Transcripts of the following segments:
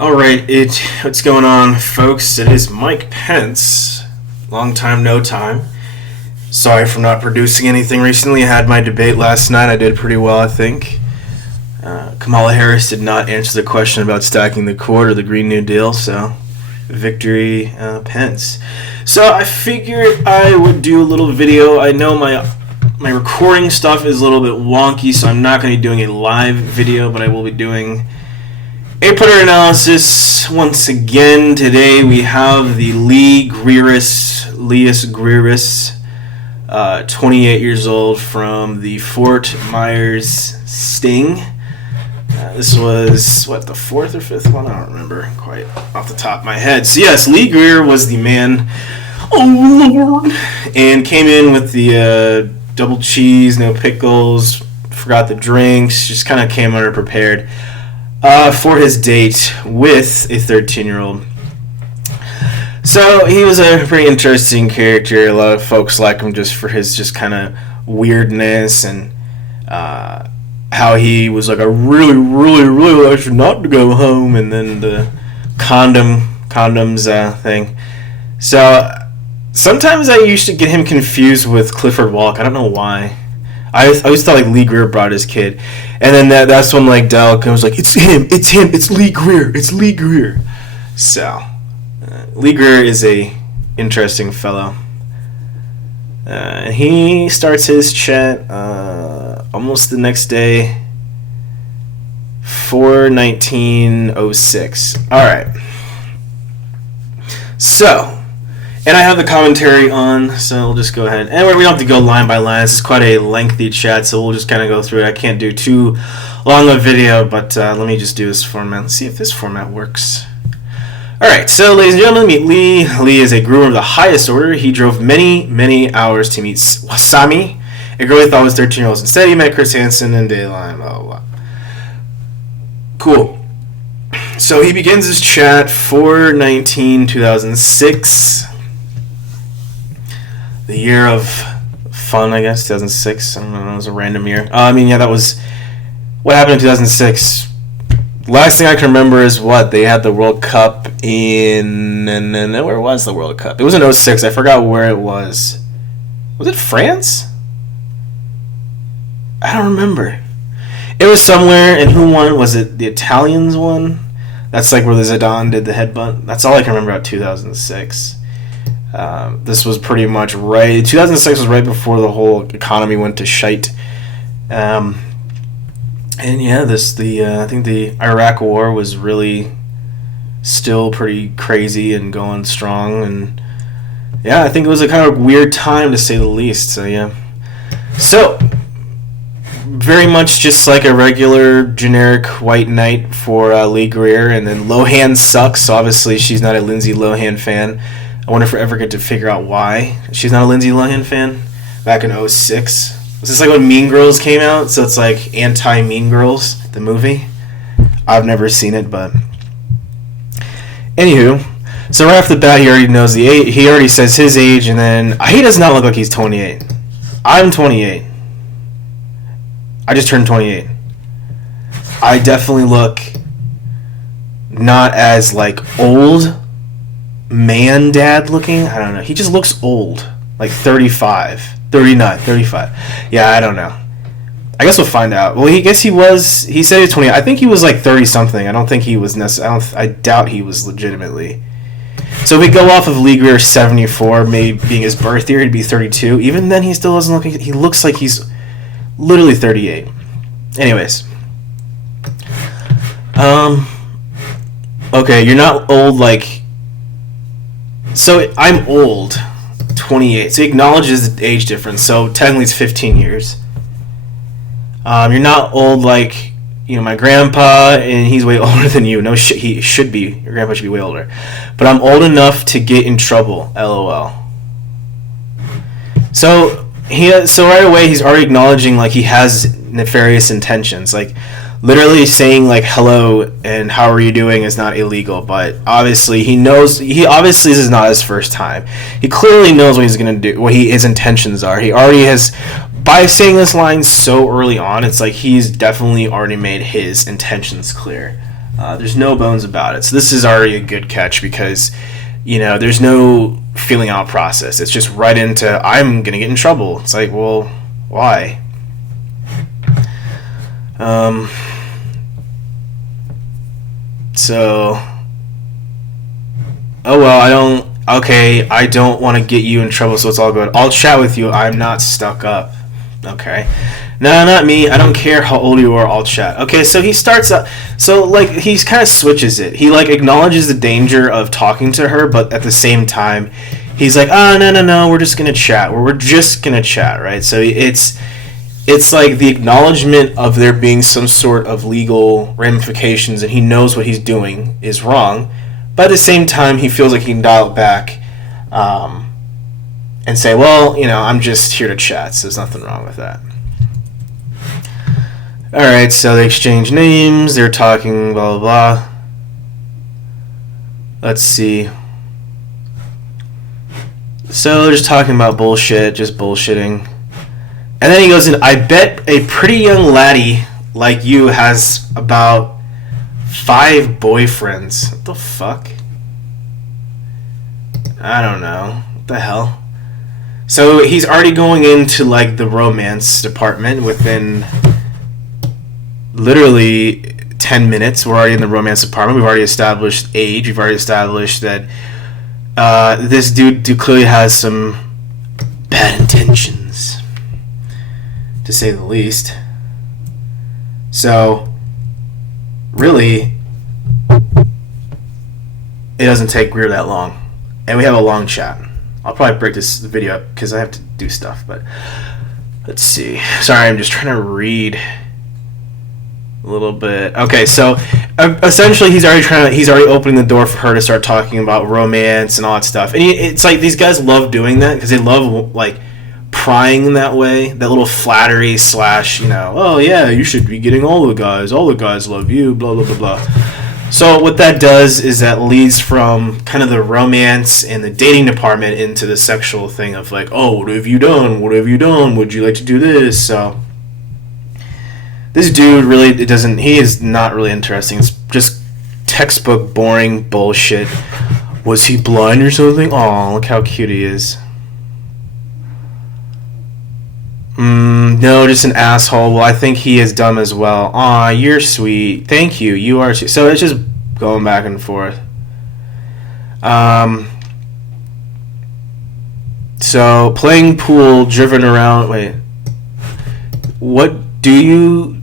All right, what's going on, folks? It is Mike Pence. Long time, no time. Sorry for not producing anything recently. I had my debate last night. I did pretty well, I think. Kamala Harris did not answer the question about stacking the court or the Green New Deal, so victory, Pence. So I figured I would do a little video. I know my recording stuff is a little bit wonky, so I'm not going to be doing a live video, but I will be doing a Twitter analysis once again. Today we have the Leas Greeris, 28 years old, from the Fort Myers Sting. This was, the fourth or fifth one? I don't remember quite off the top of my head. So yes, Lee Greer was the man, oh Lord, and came in with the double cheese, no pickles, forgot the drinks, just kind of came underprepared for his date with a 13-year-old. So he was a pretty interesting character. A lot of folks like him just for his just kind of weirdness and how he was like, I really like you not to go home, and then the condoms thing. So sometimes I used to get him confused with Clifford Walk. I don't know why. I always thought like Lee Greer brought his kid, and then that's when like Dell comes like, it's Lee Greer. So Lee Greer is a interesting fellow. He starts his chat almost the next day, 4/19/06. All right. So. And I have the commentary on, so we'll just go ahead. And we don't have to go line by line. This is quite a lengthy chat, so we'll just kind of go through it. I can't do too long a video, but let me just do this format. Let's see if this format works. All right, so ladies and gentlemen, meet Lee. Lee is a groomer of the highest order. He drove many hours to meet Wasami, a girl he thought was 13 years old. Instead, he met Chris Hansen and Dayline, blah, blah, blah. Cool. So he begins his chat 4/19/2006. The year of fun, I guess, 2006. I don't know, it was a random year. That was what happened in 2006. Last thing I can remember is they had the World Cup in, and where was the World Cup? It was in 2006. I forgot where it was. Was it France? I don't remember. It was somewhere, and who won? Was it the Italians won? That's like where the Zidane did the headbutt. That's all I can remember about 2006. This was pretty much right. 2006 was right before the whole economy went to shite. I think the Iraq War was really still pretty crazy and going strong, and I think it was a kind of weird time to say the least. So very much just like a regular generic white knight for Lee Greer, and then Lohan sucks. So obviously she's not a Lindsay Lohan fan. I wonder if we ever get to figure out why she's not a Lindsay Lohan fan. Back in 2006. Was this like when Mean Girls came out? So it's like anti-Mean Girls, the movie. I've never seen it, but anywho. So right off the bat, he already knows the age. He already says his age, and then he does not look like he's 28. I'm 28. I just turned 28. I definitely look not as like old man dad looking. I don't know. He just looks old. Like 35, 39, 35. Yeah, I don't know. I guess we'll find out. Well, he said he was 20. I think he was like 30 something. I don't think he was I doubt he was legitimately. So if we go off of Lee Greer 74, maybe being his birth year, he'd be 32. Even then, he still doesn't look. He looks like he's literally 38. Anyways. Okay, you're not old like. So I'm old, 28. So he acknowledges the age difference. So technically it's 15 years. You're not old like, my grandpa, and he's way older than you. No shit, he should be. Your grandpa should be way older. But I'm old enough to get in trouble. LOL. So right away he's already acknowledging like he has nefarious intentions. Like literally saying like hello and how are you doing is not illegal, but obviously this is not his first time. He clearly knows what he's gonna do, his intentions are. He already has, by saying this line so early on, it's like he's definitely already made his intentions clear. There's no bones about it. So this is already a good catch because, there's no feeling out process. It's just right into, I'm going to get in trouble. It's like, well, why? So, oh well, I don't want to get you in trouble, so it's all good. I'll chat with you. I'm not stuck up. Okay. No, not me. I don't care how old you are. I'll chat. Okay, so he starts up. So, he kind of switches it. He, acknowledges the danger of talking to her, but at the same time, he's like, no, we're just going to chat. We're just going to chat, right? So, it's like the acknowledgement of there being some sort of legal ramifications, and he knows what he's doing is wrong. But at the same time, he feels like he can dial it back and say, well, I'm just here to chat, so there's nothing wrong with that. Alright, so they exchange names, they're talking blah, blah, blah. Let's see. So they're just talking about bullshit, just bullshitting. And then he goes in, I bet a pretty young laddie like you has about 5 boyfriends. What the fuck? I don't know. What the hell? So he's already going into the romance department within literally 10 minutes. We're already in the romance department. We've already established age. We've already established that this dude clearly has some bad intentions, to say the least. So, really, it doesn't take Greer that long. And we have a long chat. I'll probably break this video up because I have to do stuff, but let's see. Sorry, I'm just trying to read a little bit. Okay, so essentially he's already opening the door for her to start talking about romance and all that stuff. And it's like these guys love doing that because they love prying in that way, that little flattery / oh yeah, you should be getting all the guys love you, blah blah blah blah. So what that does is that leads from kind of the romance and the dating department into the sexual thing of oh, what have you done, would you like to do this? So this dude really he is not really interesting. It's just textbook boring bullshit. Was he blind or something? Oh, look how cute he is. No, just an asshole. Well, I think he is dumb as well. Aw, you're sweet. Thank you. You are too. So it's just going back and forth. So playing pool, driven around. Wait. What do you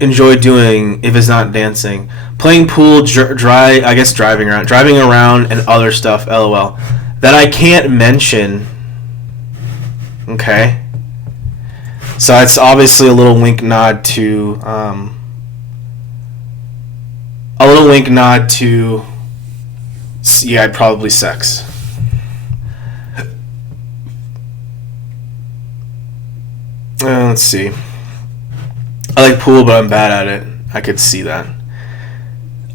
enjoy doing if it's not dancing? Playing pool, driving around, and other stuff. LOL. That I can't mention. Okay. So it's obviously a little wink nod to probably sex. Let's see. I like pool, but I'm bad at it. I could see that.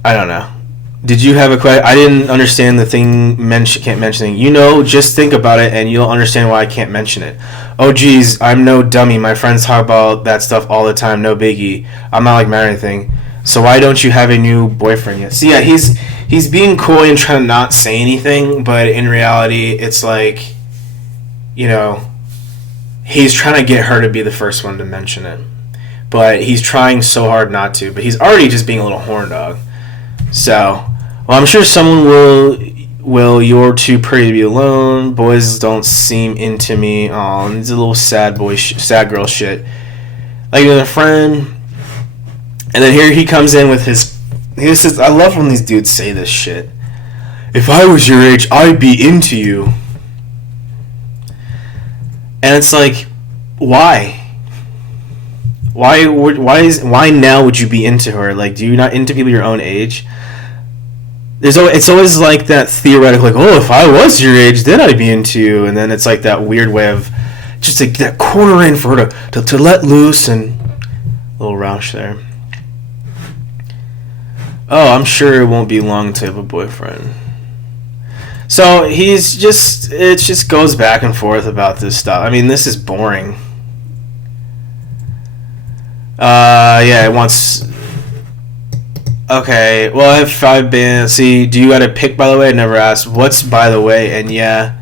I don't know. Did you have a question? I didn't understand the thing. Can't mention it. Just think about it, and you'll understand why I can't mention it. Oh, geez, I'm no dummy. My friends talk about that stuff all the time. No biggie. I'm not married or anything. So why don't you have a new boyfriend yet? So yeah, he's being coy and trying to not say anything, but in reality, it's he's trying to get her to be the first one to mention it. But he's trying so hard not to. But he's already just being a little horn dog. So, well, I'm sure someone will. You're too pretty to be alone. Boys don't seem into me. Oh, it's a little sad girl shit. Like with a friend. And then here he comes in with he says, I love when these dudes say this shit. If I was your age, I'd be into you. And it's like, why? Why now would you be into her? Do you not into people your own age? It's always like that theoretical, if I was your age, then I'd be into you. And then it's like that weird way of just that corner in for her to let loose and a little roush there. Oh, I'm sure it won't be long to have a boyfriend. So it just goes back and forth about this stuff. I mean, this is boring. Yeah, it wants. Okay, well, if I've been... See, do you got a pic, by the way? I never asked. What's by the way? And yeah,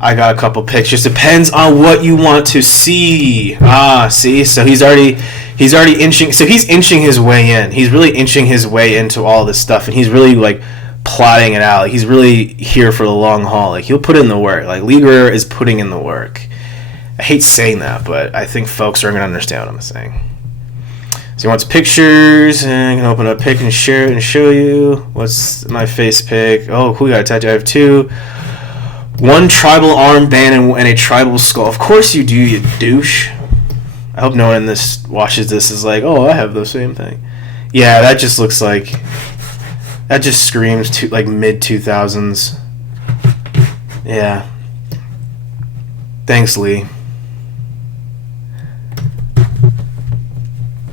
I got a couple pictures. Depends on what you want to see. Ah, see? So he's already inching... So he's inching his way in. He's really inching his way into all this stuff. And he's really, like, plotting it out. Like, he's really here for the long haul. Like, he'll put in the work. Like, Lee Greer is putting in the work. I hate saying that, but I think folks are going to understand what I'm saying. So he wants pictures, and I can open up a pic and share it and show you. What's my face pic? Oh, cool, we got a tattoo. I have two. One tribal armband and a tribal skull. Of course you do, you douche. I hope no one in this watches this is like, oh, I have the same thing. Yeah, that just looks like... That just screams to like mid-2000s. Yeah. Thanks, Lee.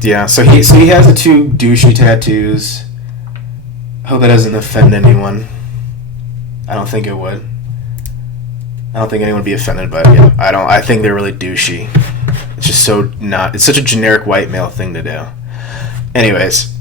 Yeah, so he has the two douchey tattoos. Hope that doesn't offend anyone. I don't think it would. I don't think anyone would be offended by it. Yeah, I think they're really douchey. It's just so not... It's such a generic white male thing to do. Anyways.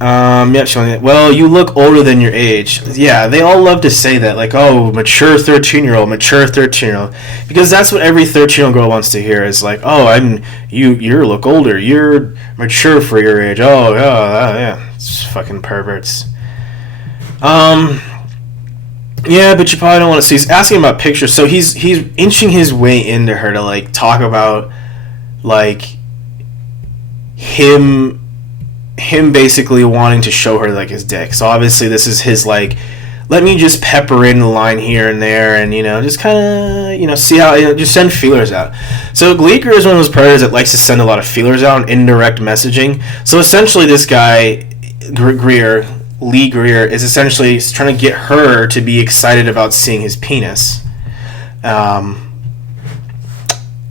Yeah, well, you look older than your age. Yeah, they all love to say that, like, oh, mature 13-year-old, mature 13-year-old, because that's what every 13-year-old girl wants to hear. Is like, oh, you look older, you're mature for your age. Oh, yeah, it's fucking perverts. Yeah, but you probably don't want to see. He's asking about pictures, so he's inching his way into her to like talk about like him basically wanting to show her like his dick. So obviously this is his like, let me just pepper in the line here and there, and just kind of see how just send feelers out. So Greer is one of those predators that likes to send a lot of feelers out and indirect messaging. So essentially this guy Lee Greer is essentially trying to get her to be excited about seeing his penis.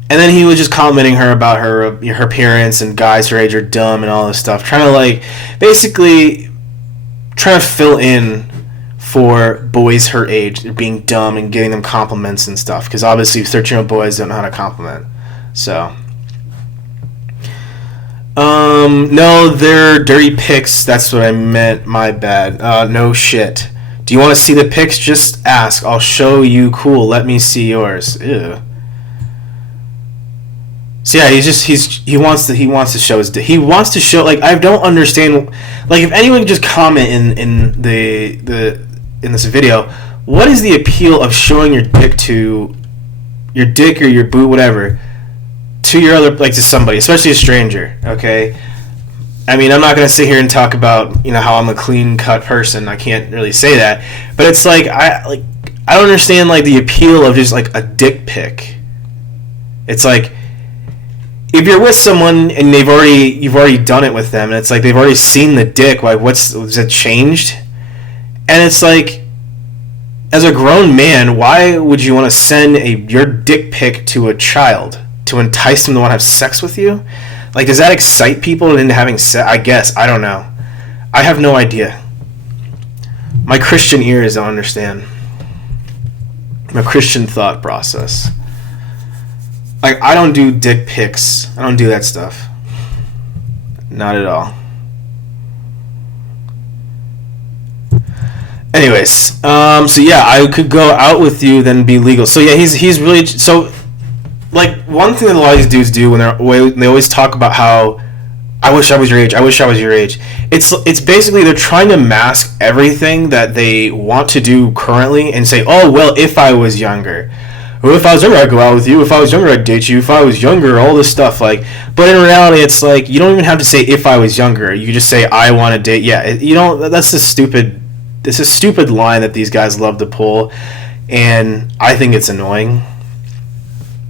And then he was just complimenting her about her appearance, and guys her age are dumb and all this stuff. Trying to like basically trying to fill in for boys her age. They're being dumb and getting them compliments and stuff. Because obviously 13-year-old boys don't know how to compliment. So. No, they're dirty pics. That's what I meant. My bad. No shit. Do you want to see the pics? Just ask. I'll show you. Cool. Let me see yours. Ew. So yeah, he wants to show his dick. He wants to show, like, I don't understand, like, if anyone could just comment in this video, what is the appeal of showing your dick or your boo, whatever, to your other, like, to somebody, especially a stranger, okay? I mean, I'm not gonna sit here and talk about how I'm a clean cut person. I can't really say that, but it's like I don't understand like the appeal of just like a dick pic. It's like, if you're with someone and you've already done it with them, and it's like they've already seen the dick, like was it changed? And it's like, as a grown man, why would you want to send your dick pic to a child to entice them to want to have sex with you? Like, does that excite people into having sex? I guess. I don't know. I have no idea. My Christian ears don't understand. My Christian thought process. Like, I don't do dick pics. I don't do that stuff. Not at all. Anyways, so yeah, I could go out with you, then be legal. So yeah, he's really, so, like, one thing that a lot of these dudes do when they always talk about how, I wish I was your age, I wish I was your age. It's basically they're trying to mask everything that they want to do currently and say, oh, well, if I was younger. Or if I was younger, I'd go out with you. If I was younger, I'd date you. If I was younger, all this stuff. Like, but in reality, it's like, you don't even have to say, if I was younger. You just say, I want to date. Yeah, that's a stupid line that these guys love to pull. And I think it's annoying.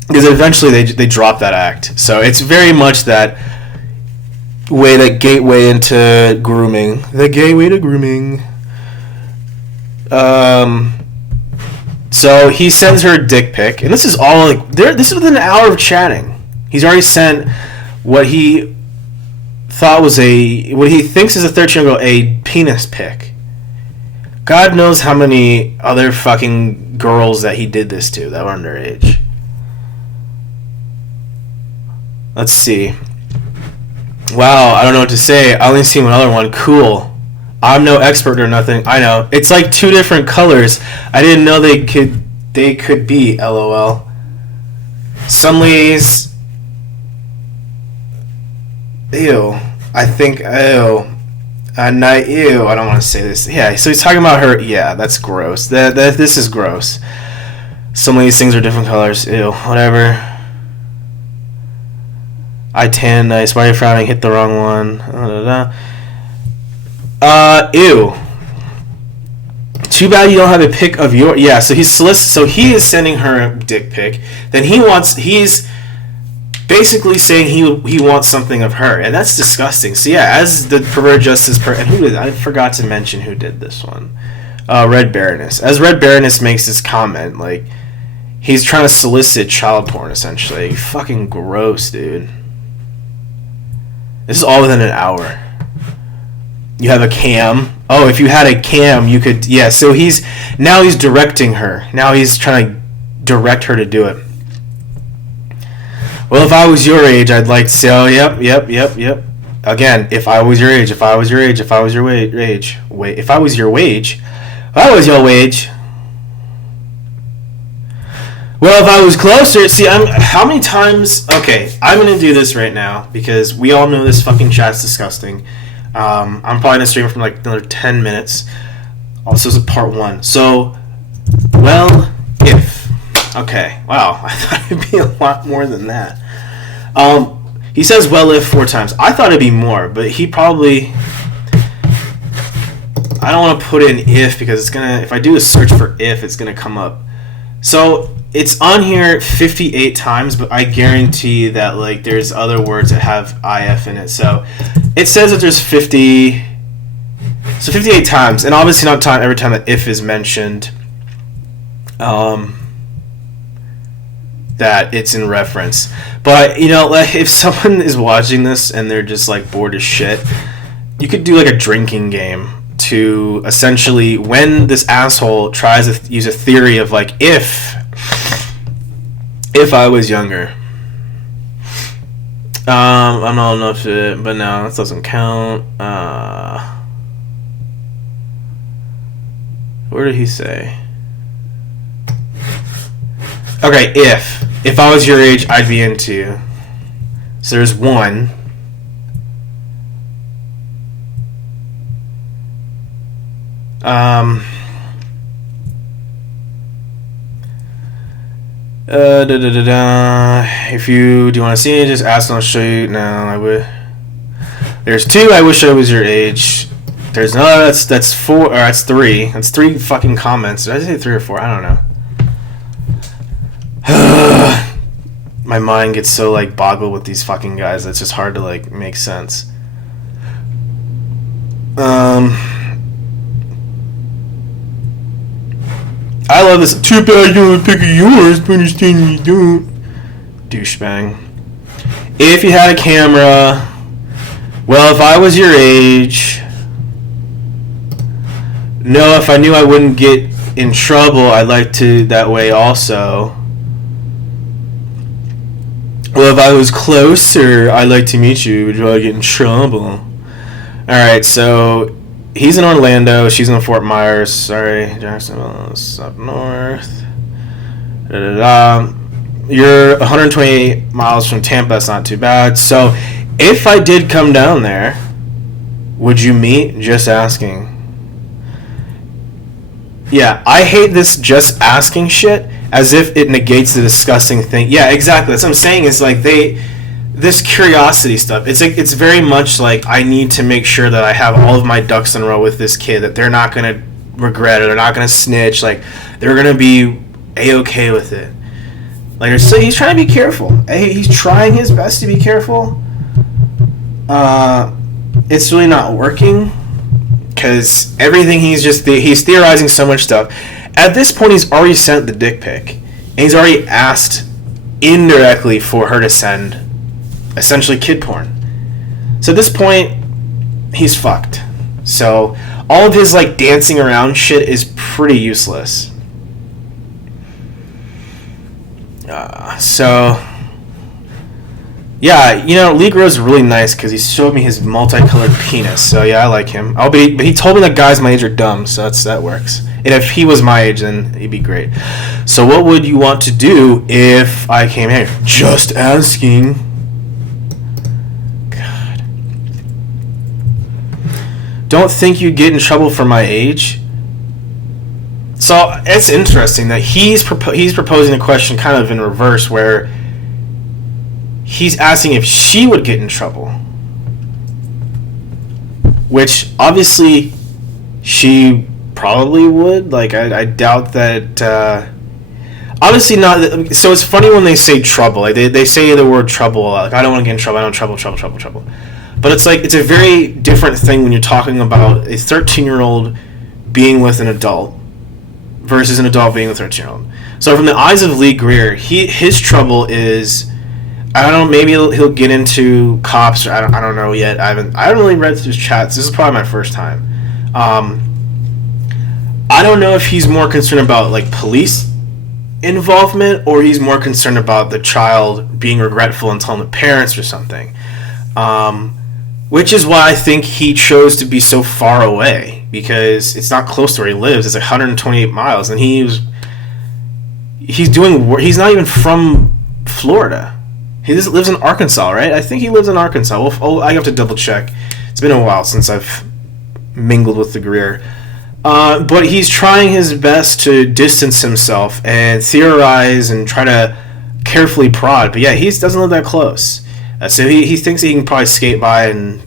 Because eventually they drop that act. So it's very much that gateway into grooming. The gateway to grooming. So he sends her a dick pic, and this is all like this is within an hour of chatting. He's already sent what he thinks is a 13-year-old a penis pic. God knows how many other fucking girls that he did this to that were underage. Let's see. Wow, I don't know what to say. I only seen one other one. Cool. I'm no expert or nothing. I know. It's like two different colors. I didn't know they could be, LOL. Some ladies, ew. I think ew. Not ew. I don't want to say this. Yeah, so he's talking about her. Yeah, that's gross. This is gross. Some of these things are different colors. Ew. Whatever. I tan nice. Why are you frowning? Hit the wrong one. Ew. Too bad you don't have a pic of your. Yeah, so so he is sending her a dick pic. Then he's basically saying he wants something of her, and that's disgusting. So yeah, as the perverted justice and who did I forgot to mention who did this one? Red Baroness. As Red Baroness makes this comment, like he's trying to solicit child porn essentially. Fucking gross, dude. This is all within an hour. You have a cam. Oh, if you had a cam, you could. Yeah, so he's directing her. Now he's trying to direct her to do it. Well, if I was your age, I'd like to say, oh, yep. Again, if I was your age, if I was your wage. Wait, if I was your wage. Well, if I was closer, see, how many times? Okay, I'm gonna do this right now because we all know this fucking chat's disgusting. I'm probably gonna stream for like another 10 minutes. Also, this is part 1. So, well, if. Okay, wow, I thought it'd be a lot more than that. He says well if 4 times. I thought it'd be more, but he probably. I don't want to put in if because it's gonna. If I do a search for if, it's gonna come up. So it's on here 58 times, but I guarantee that like there's other words that have if in it. So it says that there's 58 times, and obviously not every time that if is mentioned. That it's in reference. But, you know, like if someone is watching this and they're just like bored as shit, you could do like a drinking game to essentially when this asshole tries to use a theory of like if I was younger. I'm not enough to, but no, that doesn't count. What did he say? Okay, if I was your age, I'd be into you. So there's 1. If you do you want to see it, just ask and I'll show you. No, I would. There's 2. I wish I was your age. There's no. That's 4. Or that's 3. That's 3 fucking comments. Did I say 3 or 4? I don't know. My mind gets so like boggled with these fucking guys. It's just hard to like make sense. I love this. Too bad you don't pick yours, but understand you don't. Douchebag. If you had a camera, well, if I was your age, no, if I knew I wouldn't get in trouble, I'd like to that way also. Well, if I was closer, I'd like to meet you, but you'd probably get in trouble. Alright, so he's in Orlando, she's in Fort Myers. Sorry, Jacksonville's up north. You're 128 miles from Tampa, that's not too bad. So, if I did come down there, would you meet? Just asking. Yeah, I hate this just asking shit as if it negates the disgusting thing. Yeah, exactly. That's what I'm saying is like this curiosity stuff. It's like it's very much like I need to make sure that I have all of my ducks in a row with this kid, that they're not gonna regret it, they're not gonna snitch, like they're gonna be a-okay with it. Like so he's trying to be careful. He's trying his best to be careful. It's really not working. Because everything he's theorizing so much stuff. At this point, he's already sent the dick pic. And he's already asked indirectly for her to send essentially kid porn. So at this point, he's fucked. So all of his like dancing around shit is pretty useless. Yeah, Lee Gro's really nice because he showed me his multicolored penis. So yeah, I like him. But he told me that guys my age are dumb, so that works. And if he was my age, then he'd be great. So what would you want to do if I came here? Just asking. God. Don't think you get in trouble for my age. So it's interesting that he's proposing a question kind of in reverse, where he's asking if she would get in trouble, which obviously she probably would. Like, I doubt that. Obviously not. So it's funny when they say trouble. Like they say the word trouble. Like, I don't want to get in trouble. I don't trouble. But it's like, it's a very different thing when you're talking about a 13-year-old being with an adult versus an adult being with a 13-year-old. So from the eyes of Lee Greer, his trouble is, I don't know, maybe he'll get into cops, or I don't know yet. I haven't really read through his chats. This is probably my first time. I don't know if he's more concerned about like police involvement, or he's more concerned about the child being regretful and telling the parents or something. Which is why I think he chose to be so far away, because it's not close to where he lives. It's like 128 miles, and he's not even from Florida. He lives in Arkansas, right? I think he lives in Arkansas. Well, I have to double check. It's been a while since I've mingled with the Greer. But he's trying his best to distance himself and theorize and try to carefully prod. But yeah, he doesn't live that close. So he thinks he can probably skate by and,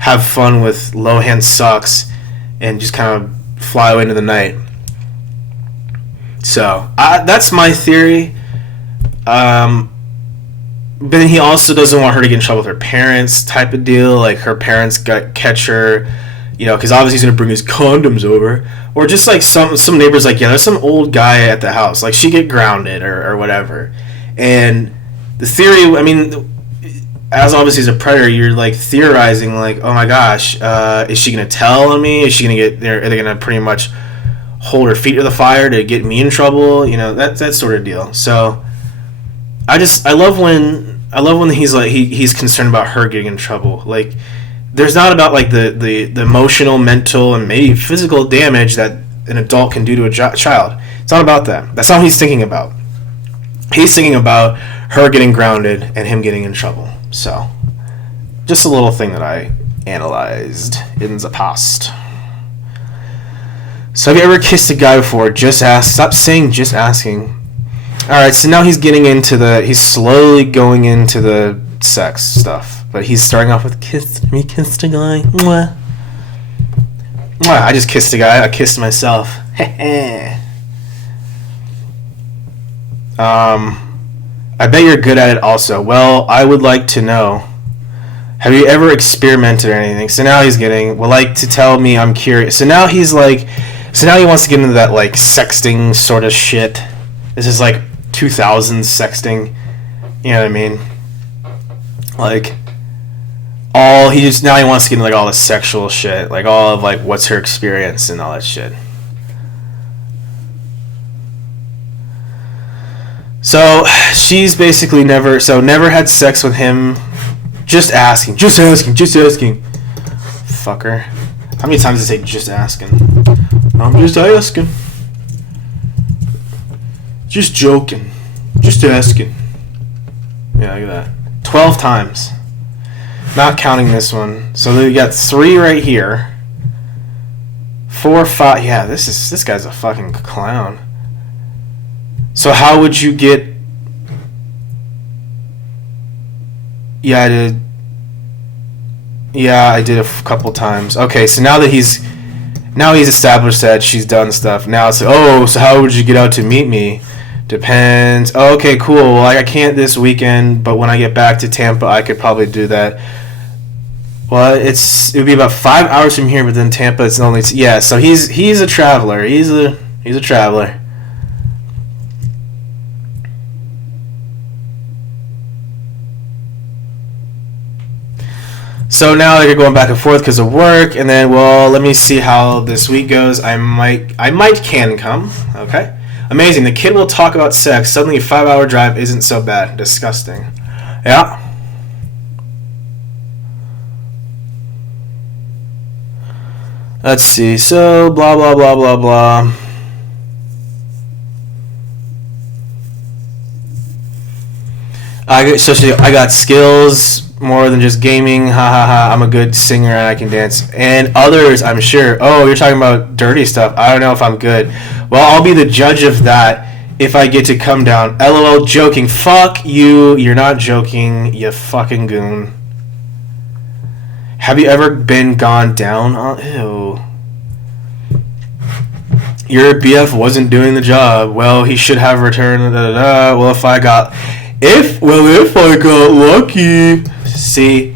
have fun with Lohan sucks and just kind of fly away into the night. So that's my theory. But then he also doesn't want her to get in trouble with her parents, type of deal. Like, her parents catch her, because obviously he's going to bring his condoms over. Or just like some neighbors, like, yeah, there's some old guy at the house. Like, she get grounded or whatever. And the theory, I mean, as obviously as a predator, you're like theorizing, like, oh my gosh, is she going to tell on me? Is she going to get there? Are they going to pretty much hold her feet to the fire to get me in trouble? That sort of deal. So I love when he's like, he's concerned about her getting in trouble. Like, there's not about like the emotional, mental, and maybe physical damage that an adult can do to a child. It's not about that. That's not what he's thinking about. He's thinking about her getting grounded and him getting in trouble. So, just a little thing that I analyzed in the past. So, have you ever kissed a guy before? Just ask. Stop saying just asking. Alright, so now he's slowly going into the sex stuff. But he's starting off with kissed a guy. Mwah. Mwah. I just kissed a guy. I kissed myself. I bet you're good at it also. Well, I would like to know. Have you ever experimented or anything? So now he's would like to tell me, I'm curious. So now he wants to get into that like sexting sort of shit. This is like 2000s sexting. You know what I mean? Like, now he wants to get into like all the sexual shit. Like all of like what's her experience and all that shit. So she's basically never had sex with him. Just asking. Fucker. How many times did I say just asking? I'm just asking. Just joking. Just asking. Yeah, look at that. 12 times. Not counting this one. So we got 3 right here. 4, 5. Yeah, this guy's a fucking clown. So how would you get... Yeah, I did a couple times. Okay, so now he's established that she's done stuff. Now it's, so how would you get out to meet me? Depends. Oh, okay, cool. Well, I can't this weekend, but when I get back to Tampa, I could probably do that. Well, it would be about 5 hours from here, but then Tampa, it's only... Yeah, so he's a traveler. He's a traveler. So now they're going back and forth because of work, and then, well, let me see how this week goes. I might can come. Okay. Amazing. The kid will talk about sex. Suddenly a 5-hour drive isn't so bad. Disgusting. Yeah. Let's see. So, blah, blah, blah, blah, blah. I got skills more than just gaming. Ha ha ha. I'm a good singer and I can dance. And others, I'm sure. Oh, you're talking about dirty stuff. I don't know if I'm good. Well, I'll be the judge of that if I get to come down. LOL, joking. Fuck you. You're not joking, you fucking goon. Have you ever been gone down on? Ew. Your BF wasn't doing the job. Well, he should have returned. Da, da, da. Well, if I got lucky. See,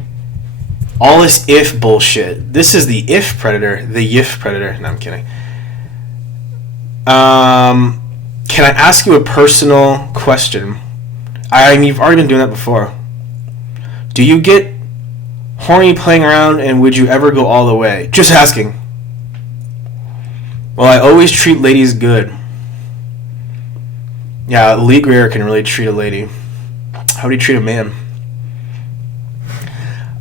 all this if bullshit. This is the if predator, the yif predator. No, I'm kidding. Can I ask you a personal question? You've already been doing that before. Do you get horny playing around, and would you ever go all the way? Just asking. Well, I always treat ladies good. Yeah, Lee Greer can really treat a lady. How do you treat a man?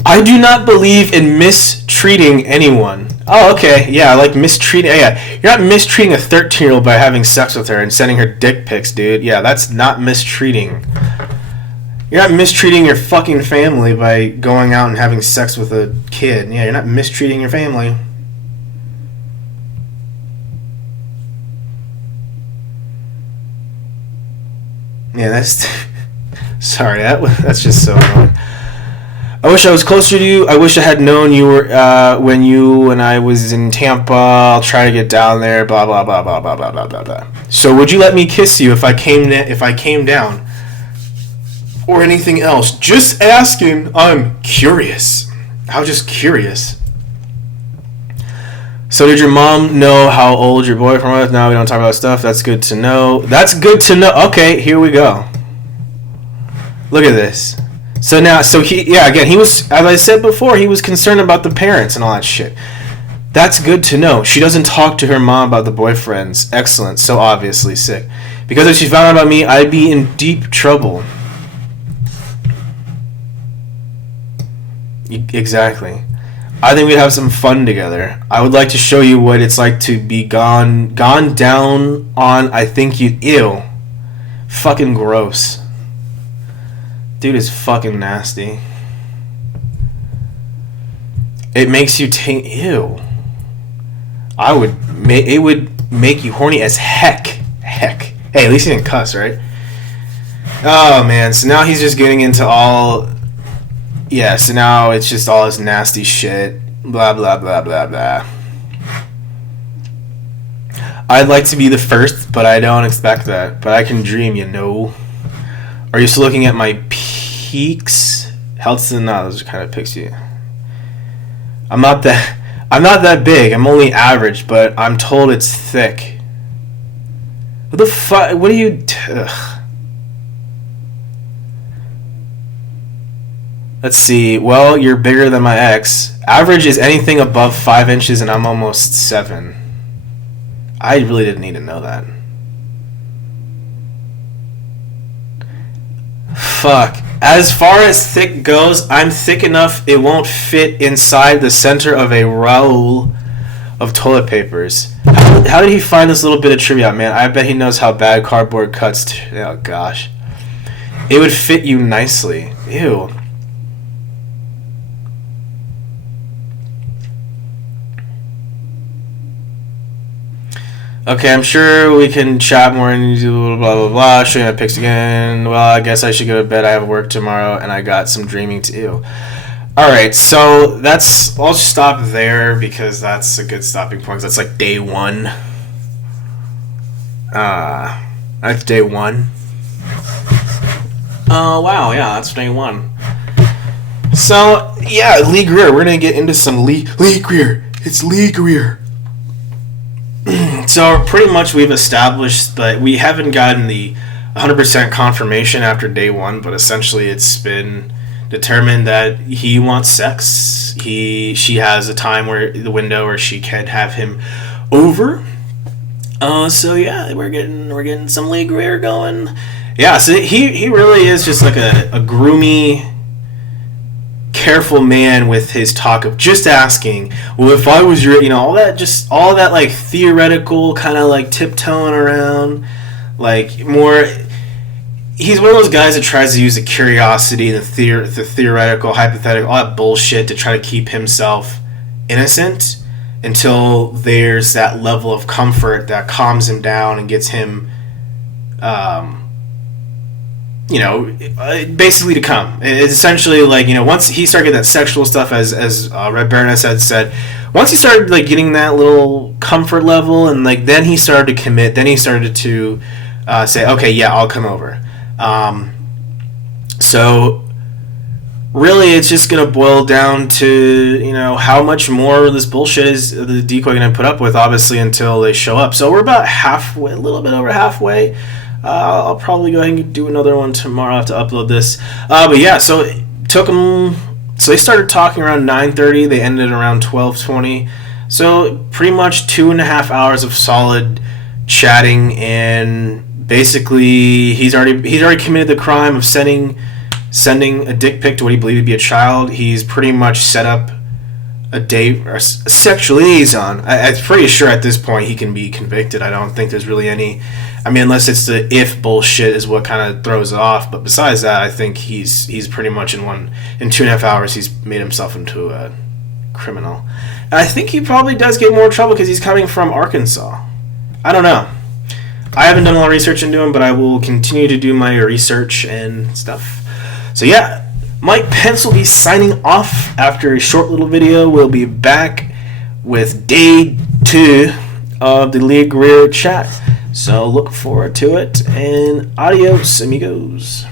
I do not believe in mistreating anyone. Oh, okay. Yeah, like mistreating. Yeah, you're not mistreating a 13-year-old by having sex with her and sending her dick pics, dude. Yeah, that's not mistreating. You're not mistreating your fucking family by going out and having sex with a kid. Yeah, you're not mistreating your family. Yeah, that's... Sorry, that's just so annoying. I wish I was closer to you. I wish I had known you were when I was in Tampa. I'll try to get down there. Blah blah blah blah blah blah blah blah blah. So would you let me kiss you if I came down, or anything else? Just asking. I'm curious. I'm just curious. So did your mom know how old your boyfriend was? No, we don't talk about stuff. That's good to know. That's good to know. Okay, here we go. Look at this. So he was, as I said before, he was concerned about the parents and all that shit. That's good to know. She doesn't talk to her mom about the boyfriends. Excellent. So obviously sick. Because if she found out about me, I'd be in deep trouble. Exactly. I think we'd have some fun together. I would like to show you what it's like to be gone down on. I think you... Ew. Fucking gross. Dude is fucking nasty. It makes you think... Ew. It would make you horny as heck. Heck. Hey, at least he didn't cuss, right? Oh, man. So now he's just getting into all... Yeah, so now it's just all this nasty shit. Blah, blah, blah, blah, blah. I'd like to be the first, but I don't expect that. But I can dream, you know. Are you still looking at my peaks? Health and no, those are kind of pics you. I'm not that big. I'm only average, but I'm told it's thick. What the fuck? What are you... Ugh. Let's see. Well, you're bigger than my ex. Average is anything above 5 inches, and I'm almost 7. I really didn't need to know that. Fuck. As far as thick goes, I'm thick enough it won't fit inside the center of a roll of toilet papers. How did he find this little bit of trivia out, man? I bet he knows how bad cardboard cuts. Oh, gosh. It would fit you nicely. Ew. Okay, I'm sure we can chat more and do blah, blah, blah. Show you my pics again. Well, I guess I should go to bed. I have work tomorrow, and I got some dreaming to do. Alright, so I'll stop there because that's a good stopping point. That's like day 1. That's day 1. Oh, wow, yeah, that's day 1. So, yeah, Lee Greer. We're going to get into some Lee Greer. It's Lee Greer. So pretty much we've established that we haven't gotten the 100% confirmation after day 1, but essentially it's been determined that he wants sex. She has a time the window where she can have him over. So yeah, we're getting some Lee Greer going, Yeah, so he really is just like a groomy, careful man with his talk of just asking, well, if I was your, all that like theoretical kind of like tiptoeing around, like more. He's one of those guys that tries to use the curiosity, the theoretical, hypothetical, all that bullshit to try to keep himself innocent until there's that level of comfort that calms him down and gets him, basically to come. It's essentially like, once he started getting that sexual stuff, as Red Baroness had said, once he started like getting that little comfort level, and like then he started to commit, then he started to say, okay, yeah, I'll come over. So really it's just going to boil down to, how much more of this bullshit is the decoy going to put up with, obviously, until they show up. So we're about halfway, a little bit over halfway. I'll probably go ahead and do another one tomorrow. I'll have to upload this. But yeah, so it took them, so they started talking around 9:30. They ended around 12:20. So pretty much 2.5 hours of solid chatting, and basically he's already committed the crime of sending a dick pic to what he believed to be a child. He's pretty much set up a date or a sexual liaison. I'm pretty sure at this point he can be convicted. I don't think there's really any, unless it's the if bullshit is what kind of throws it off. But besides that, I think he's pretty much in 2.5 hours he's made himself into a criminal. And I think he probably does get more trouble because he's coming from Arkansas. I don't know. I haven't done a lot of research into him, but I will continue to do my research and stuff. So yeah, Mike Pence will be signing off after a short little video. We'll be back with day 2 of the Greer chat. So look forward to it, and adios, amigos.